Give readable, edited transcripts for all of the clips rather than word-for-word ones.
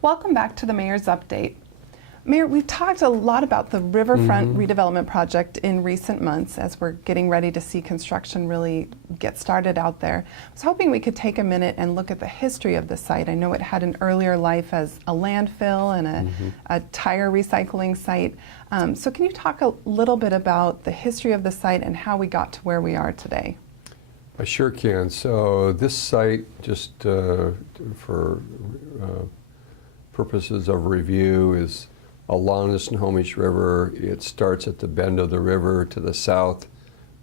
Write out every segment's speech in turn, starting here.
Welcome back to the Mayor's Update. Mayor, we've talked a lot about the Riverfront redevelopment project in recent months as we're getting ready to see construction really get started out there. I was hoping we could take a minute and look at the history of the site. I know it had an earlier life as a landfill and a tire recycling site. So can you talk a little bit about the history of the site and how we got to where we are today? I sure can. So this site, just for purposes of review, is along the Snohomish River. It starts at the bend of the river to the south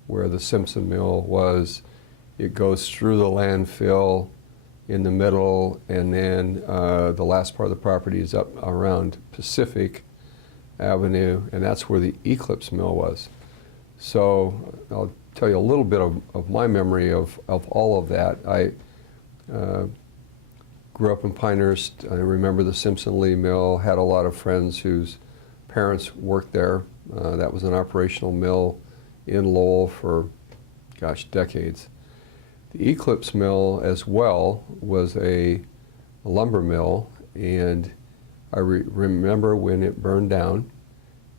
where the Simpson Mill was. It goes through the landfill in the middle, and then the last part of the property is up around Pacific Avenue, and that's where the Eclipse Mill was. So I'll tell you a little bit of my memory of all of that. I grew up in Pinehurst. I remember the Simpson Lee Mill, had a lot of friends whose parents worked there. That was an operational mill in Lowell for, gosh, decades. The Eclipse Mill as well was a lumber mill, and I remember when it burned down,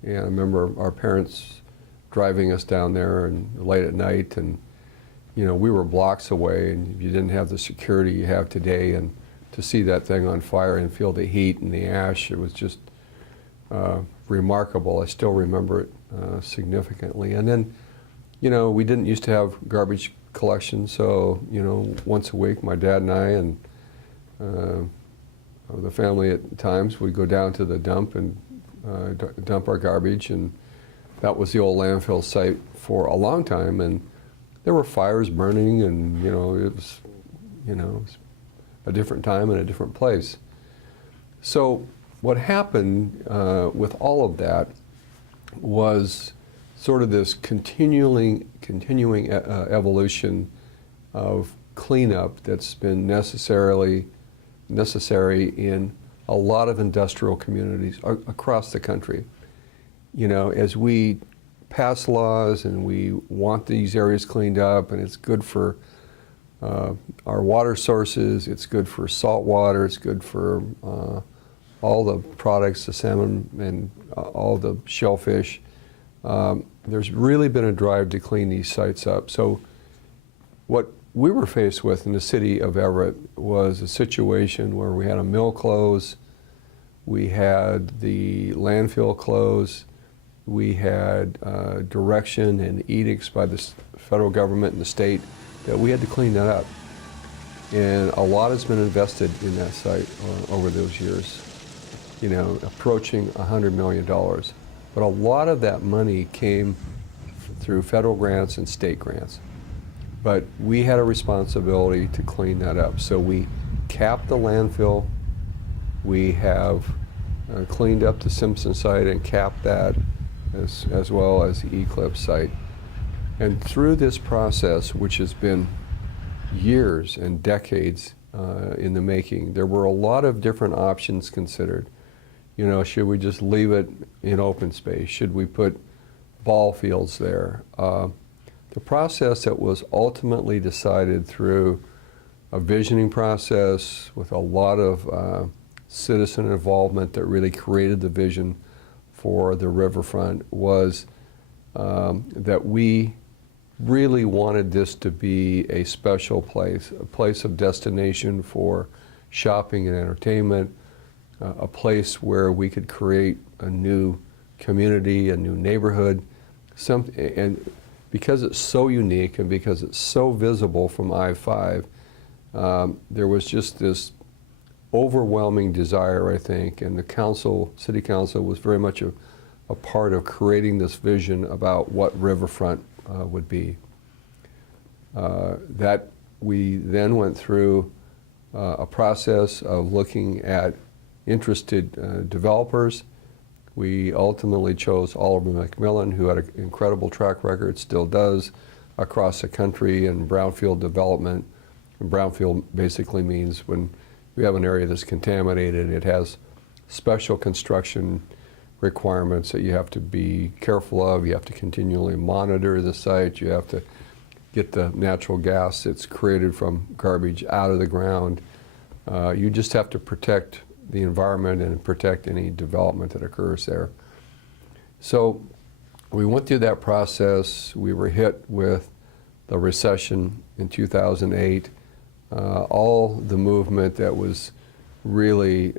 and I remember our parents driving us down there and late at night, and you know, we were blocks away, and you didn't have the security you have today, and to see that thing on fire and feel the heat and the ash, it was just remarkable. I still remember it significantly. And then, you know, we didn't used to have garbage collection, so, you know, once a week, my dad and I and the family at times, we'd go down to the dump and dump our garbage, and that was the old landfill site for a long time, and there were fires burning, and, you know, it was a different time and a different place. So what happened with all of that was sort of this continuing evolution of cleanup that's been necessary in a lot of industrial communities across the country. You know, as we pass laws and we want these areas cleaned up, and it's good for our water sources, it's good for salt water, it's good for all the products, the salmon and all the shellfish. There's really been a drive to clean these sites up. So what we were faced with in the city of Everett was a situation where we had a mill close, we had the landfill close, we had direction and edicts by the federal government and the state that we had to clean that up. And a lot has been invested in that site over those years, you know, approaching $100 million. But a lot of that money came through federal grants and state grants. But we had a responsibility to clean that up. So we capped the landfill. We have cleaned up the Simpson site and capped that, as well as the Eclipse site. And through this process, which has been years and decades in the making, there were a lot of different options considered. You know, should we just leave it in open space? Should we put ball fields there? The process that was ultimately decided through a visioning process with a lot of citizen involvement that really created the vision for the riverfront was that we really wanted this to be a special place, a place of destination for shopping and entertainment, a place where we could create a new community, a new neighborhood, and because it's so unique and because it's so visible from I-5, there was just this overwhelming desire, I think, and the council, city council, was very much a part of creating this vision about what Riverfront would be. That we then went through a process of looking at interested developers. We ultimately chose Oliver McMillan, who had an incredible track record, still does, across the country in brownfield development. And brownfield basically means when we have an area that's contaminated, it has special construction requirements that you have to be careful of. You have to continually monitor the site. You have to get the natural gas that's created from garbage out of the ground. You just have to protect the environment and protect any development that occurs there. So we went through that process. We were hit with the recession in 2008. All the movement that was really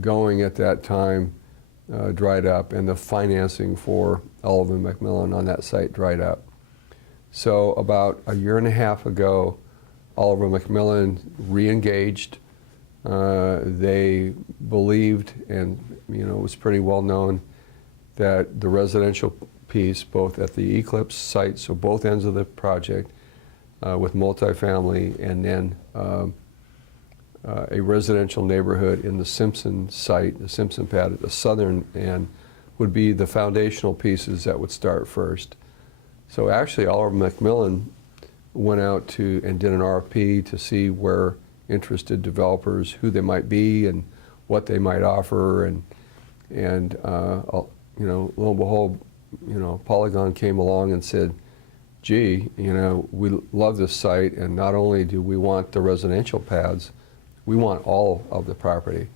going at that time dried up, and the financing for Oliver McMillan on that site dried up. So about a year and a half ago, Oliver McMillan re-engaged. They believed, and it was pretty well known, that the residential piece, both at the Eclipse site, so both ends of the project, with multifamily, and then a residential neighborhood in the Simpson site, the Simpson pad at the southern end, would be the foundational pieces that would start first. So actually, Oliver McMillan went out and did an RFP to see where interested developers, who they might be and what they might offer, and lo and behold, Polygon came along and said, gee, we love this site, and not only do we want the residential pads, we want all of the property.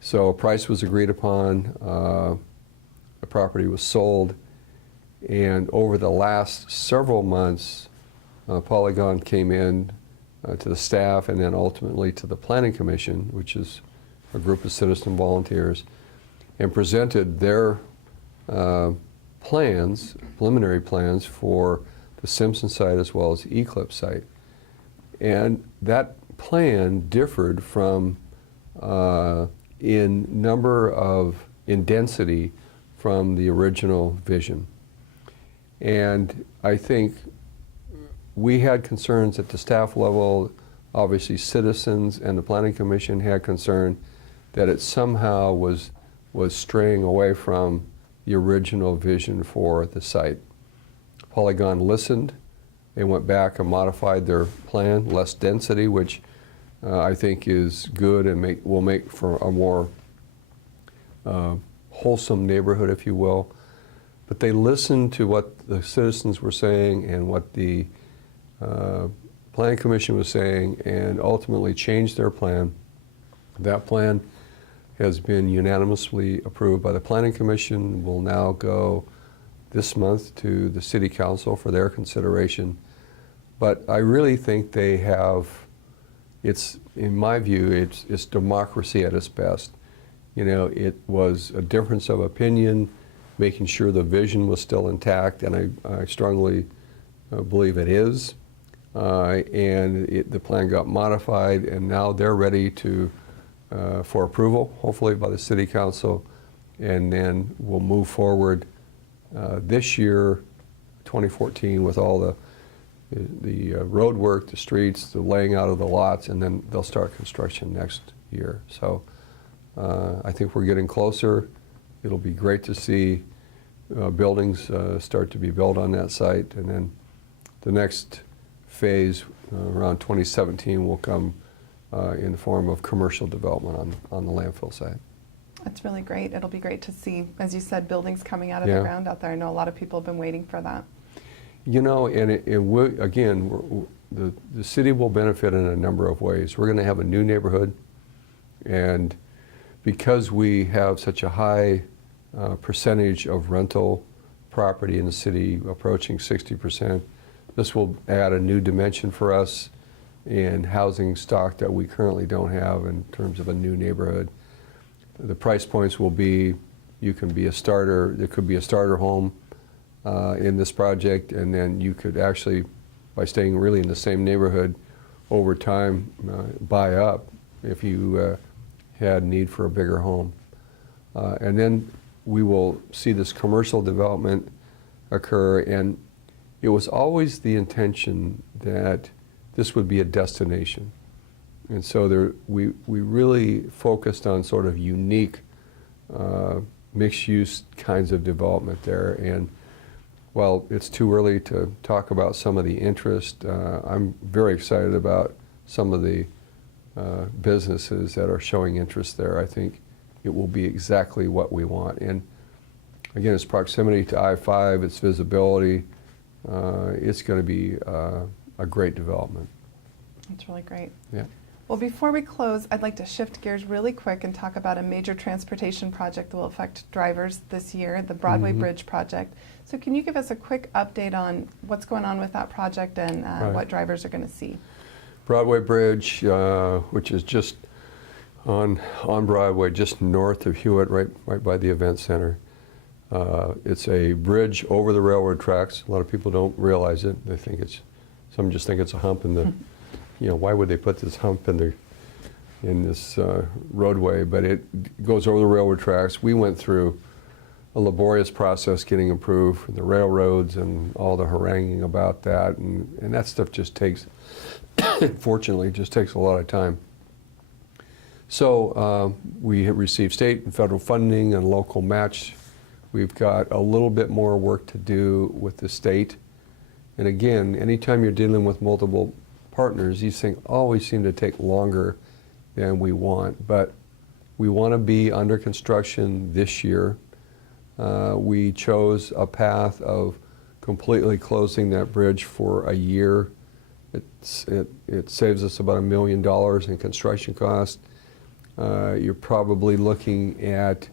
So a price was agreed upon, the property was sold, and over the last several months, Polygon came in to the staff and then ultimately to the Planning Commission, which is a group of citizen volunteers, and presented their plans, preliminary plans for the Simpson site as well as the Eclipse site. And that plan differed from in density from the original vision. And I think we had concerns at the staff level. Obviously, citizens and the Planning Commission had concern that it somehow was straying away from the original vision for the site. Polygon listened. They went back and modified their plan, less density, which I think is good and will make for a more wholesome neighborhood, if you will. But they listened to what the citizens were saying and what the Planning Commission was saying, and ultimately changed their plan. That plan has been unanimously approved by the Planning Commission, will now go this month to the City Council for their consideration. But I really think they have, in my view, it's democracy at its best. It was a difference of opinion, making sure the vision was still intact, and I strongly believe it is. The plan got modified, and now they're ready for approval, hopefully by the City Council, and then we'll move forward this year, 2014, with all the road work, the streets, the laying out of the lots, and then they'll start construction next year. So I think we're getting closer. It'll be great to see buildings start to be built on that site, and then the next phase around 2017 will come in the form of commercial development on the landfill site. That's really great. It'll be great to see, as you said, buildings coming out of the ground out there. I know a lot of people have been waiting for that. Again, the city will benefit in a number of ways. We're going to have a new neighborhood, and because we have such a high percentage of rental property in the city, approaching 60%, this will add a new dimension for us in housing stock that we currently don't have in terms of a new neighborhood. The price points will be, there could be a starter home in this project, and then you could actually, by staying really in the same neighborhood over time, buy up if you had need for a bigger home. And then we will see this commercial development occur, and it was always the intention that this would be a destination. And so we really focused on sort of unique mixed-use kinds of development there. And while it's too early to talk about some of the interest, I'm very excited about some of the businesses that are showing interest there. I think it will be exactly what we want. And again, its proximity to I-5, its visibility, it's going to be a great development. That's really great. Yeah. Well, before we close, I'd like to shift gears really quick and talk about a major transportation project that will affect drivers this year, the Broadway Bridge project. So can you give us a quick update on what's going on with that project and what drivers are going to see? Broadway Bridge, which is just on Broadway, just north of Hewitt, right by the event center. It's a bridge over the railroad tracks. A lot of people don't realize it. They think some just think it's a hump in the, why would they put this hump in this roadway? But it goes over the railroad tracks. We went through a laborious process getting approved from the railroads and all the haranguing about that, and that stuff just takes, fortunately, just takes a lot of time. So we have received state and federal funding and local match. We've got a little bit more work to do with the state. And again, anytime you're dealing with multiple partners, these things always seem to take longer than we want. But we want to be under construction this year. We chose a path of completely closing that bridge for a year. It saves us about $1 million in construction costs. You're probably looking at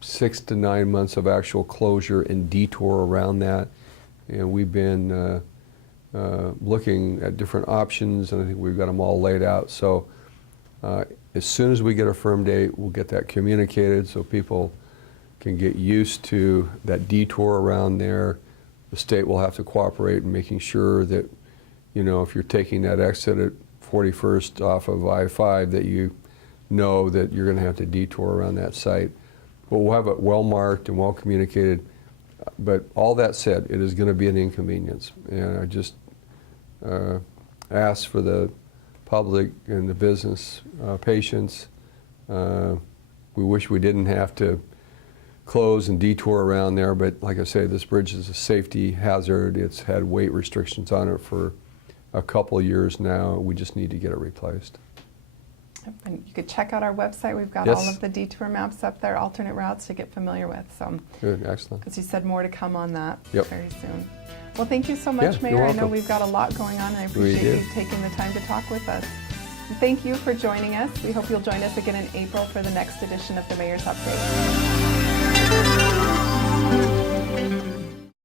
6 to 9 months of actual closure and detour around that. And we've been looking at different options, and I think we've got them all laid out. So as soon as we get a firm date, we'll get that communicated so people can get used to that detour around there. The state will have to cooperate in making sure that, if you're taking that exit at 41st off of I-5, that you know that you're going to have to detour around that site. But we'll have it well marked and well communicated. But all that said, it is going to be an inconvenience. And I just ask for the public and the business patience. We wish we didn't have to close and detour around there, but like I say, this bridge is a safety hazard. It's had weight restrictions on it for a couple years now. We just need to get it replaced. And you could check out our website. We've got Yes. all of the detour maps up there, alternate routes to get familiar with. So Good, excellent. because you said more to come on that Yep. very soon. Well, thank you so much, Yeah, Mayor. you're I know welcome. we've got a lot going on, and I We appreciate do. you taking the time to talk with us. And thank you for joining us. We hope you'll join us again in April for the next edition of the Mayor's Update.